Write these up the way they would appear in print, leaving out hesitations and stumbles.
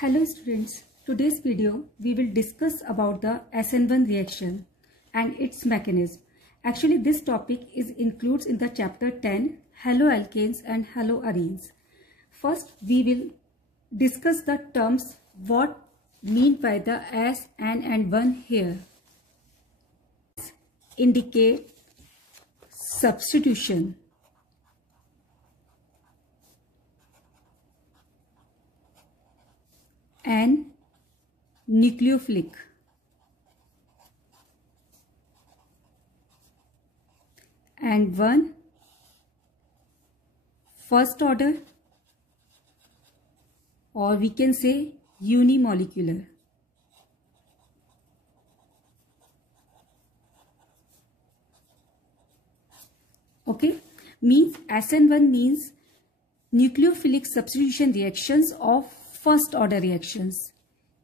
Hello students, today's video we will discuss about the SN1 reaction and its mechanism. Actually this topic is includes in the chapter 10 haloalkanes and haloarenes. First we will discuss the terms what mean by the S, N and 1 here. Indicate substitution. And nucleophilic. And 1 first order, or we can say unimolecular. Okay, means SN1 means nucleophilic substitution reactions of first order reactions.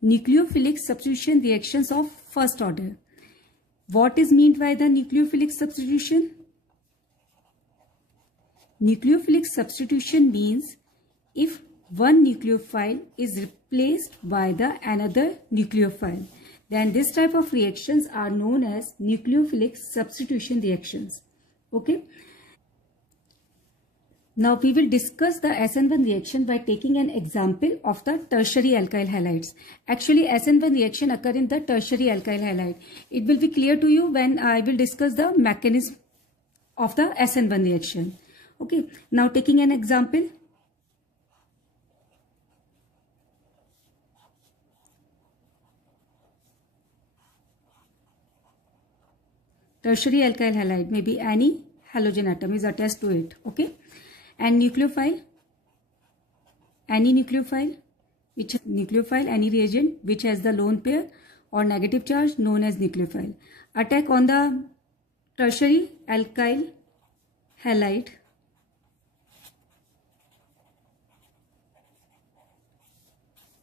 Nucleophilic substitution reactions of first order. What is meant by the nucleophilic substitution? Nucleophilic substitution means if one nucleophile is replaced by the another nucleophile, then this type of reactions are known as nucleophilic substitution reactions. Okay. Now we will discuss the SN1 reaction by taking an example of the tertiary alkyl halides. Actually SN1 reaction occur in the tertiary alkyl halide. It will be clear to you when I will discuss the mechanism of the SN1 reaction. Okay, now taking an example. Tertiary alkyl halide, maybe any halogen atom is attached to it. Okay. And nucleophile, any nucleophile, any reagent which has the lone pair or negative charge known as nucleophile. Attack on the tertiary alkyl halide.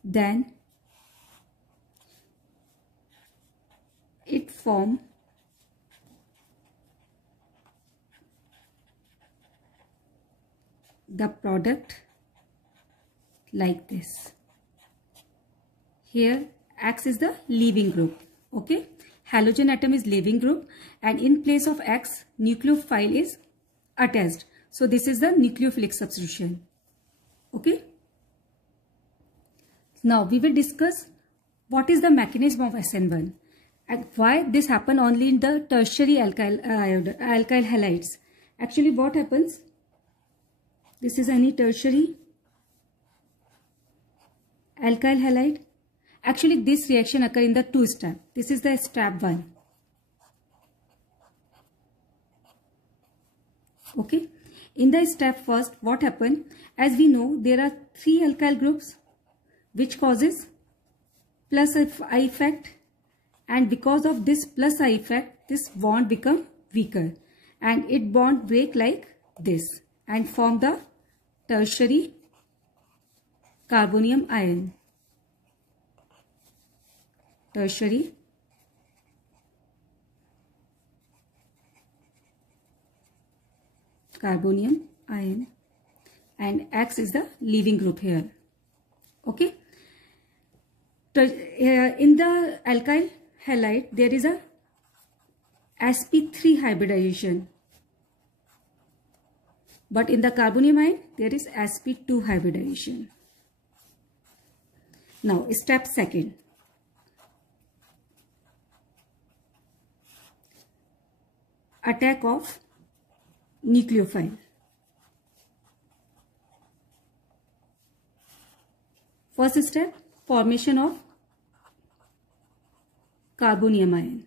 Then it forms the product like this. Here X is the leaving group. Okay, halogen atom is leaving group and in place of X nucleophile is attached. So this is the nucleophilic substitution. Okay. Now we will discuss what is the mechanism of SN1 and why this happen only in the tertiary alkyl halides. Actually what happens? This is any tertiary alkyl halide. Actually this reaction occur in the two step. This is the step 1. Okay. In the step first, what happen? As we know, there are 3 alkyl groups which causes plus I effect, and because of this plus I effect, this bond become weaker and it bond break like this and form the tertiary carbonium ion. Tertiary carbonium ion, and X is the leaving group here. Okay. In the alkyl halide there is a sp3 hybridization, but in the carbonium ion there is sp2 hybridization. Now step 2. Attack of nucleophile. First step, formation of carbonium ion.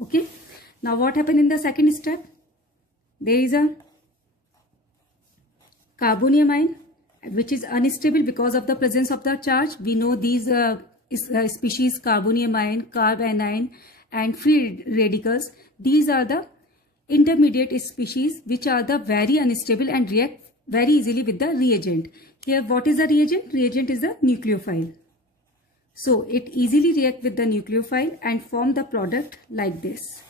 Okay. Now what happened in the second step? There is a carbonium ion which is unstable because of the presence of the charge. We know these species carbonium ion, carbanion and free radicals. These are the intermediate species which are the very unstable and react very easily with the reagent. Here what is the reagent? Reagent is the nucleophile. So it easily react with the nucleophile and form the product like this.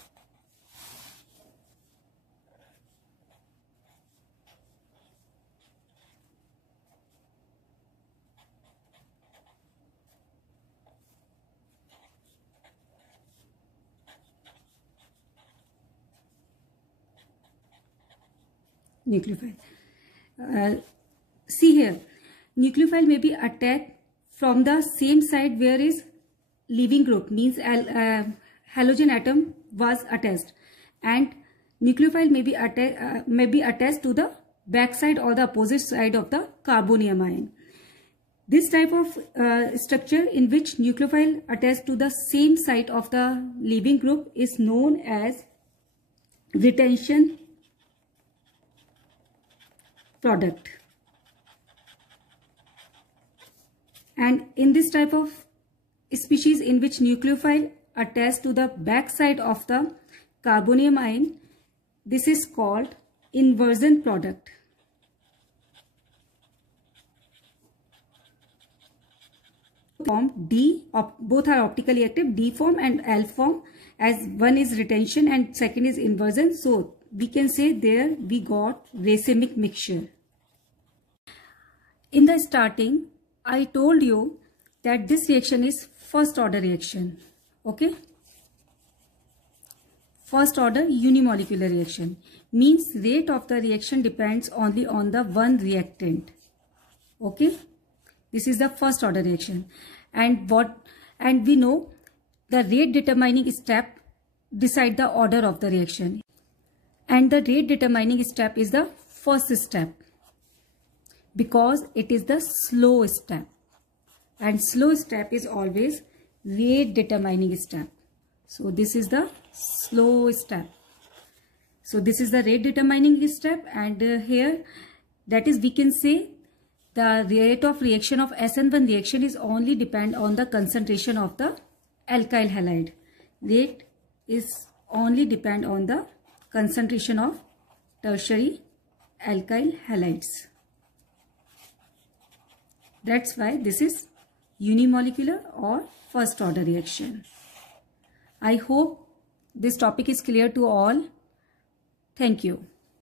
nucleophile. See here, nucleophile may be attacked from the same side where is leaving group, means halogen atom was attached, and nucleophile may be attached to the back side or the opposite side of the carbonium ion. This type of structure in which nucleophile attached to the same site of the leaving group is known as retention product. And in this type of species in which nucleophile attached to the back side of the carbonium ion, this is called inversion product. Form D, both are optically active, D form and L form, as one is retention and second is inversion. So we can say there we got racemic mixture. In the starting, I told you that this reaction is first order reaction. Okay. First order unimolecular reaction means rate of the reaction depends only on the one reactant. Okay. This is the first order reaction, and we know the rate determining step decide the order of the reaction, and the rate determining step is the first step because it is the slow step, and slow step is always rate determining step. So this is the slow step. So this is the rate determining step, and here that is we can say the rate of reaction of SN1 reaction is only depend on the concentration of the alkyl halide. Rate is only depend on the concentration of tertiary alkyl halides. That's why this is unimolecular or first order reaction. I hope this topic is clear to all. Thank you.